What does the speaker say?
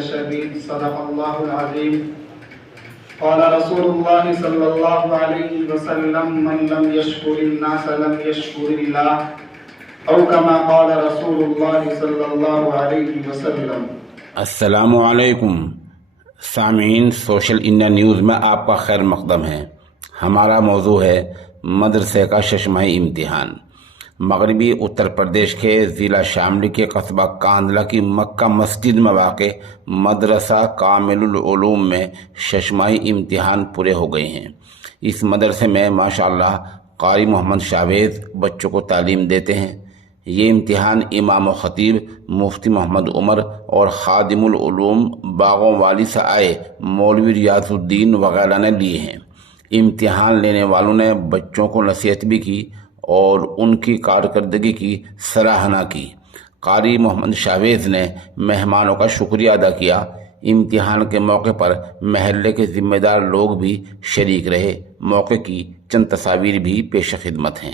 شديد صدق الله العظيم قال رسول الله صلى الله عليه وسلم من لم يشكر الناس لم يشكر الله او كما قال رسول الله صلى الله عليه وسلم۔ السلام علیکم سامعین، سوشل انڈیا نیوز میں آپ کا خیر مقدم ہے۔ ہمارا موضوع ہے مدرسے کا ششماہی امتحان۔ مغربی اتر پردیش کے ضلع شاملی کے قصبہ کاندلہ کی مکہ مسجد میں واقع مدرسہ کامل العلوم میں ششماہی امتحان پورے ہو گئے ہیں۔ اس مدرسے میں ماشاءاللہ قاری محمد شاویز بچوں کو تعلیم دیتے ہیں۔ یہ امتحان امام و خطیب مفتی محمد عمر اور خادم العلوم باغوں والی سے آئے مولوی ریاض الدین وغیرہ نے لیے ہیں۔ امتحان لینے والوں نے بچوں کو نصیحت بھی کی اور ان کی کارکردگی کی سراہنا کی۔ قاری محمد شاویز نے مہمانوں کا شکریہ ادا کیا۔ امتحان کے موقع پر محلے کے ذمہ دار لوگ بھی شریک رہے۔ موقع کی چند تصاویر بھی پیش خدمت ہیں۔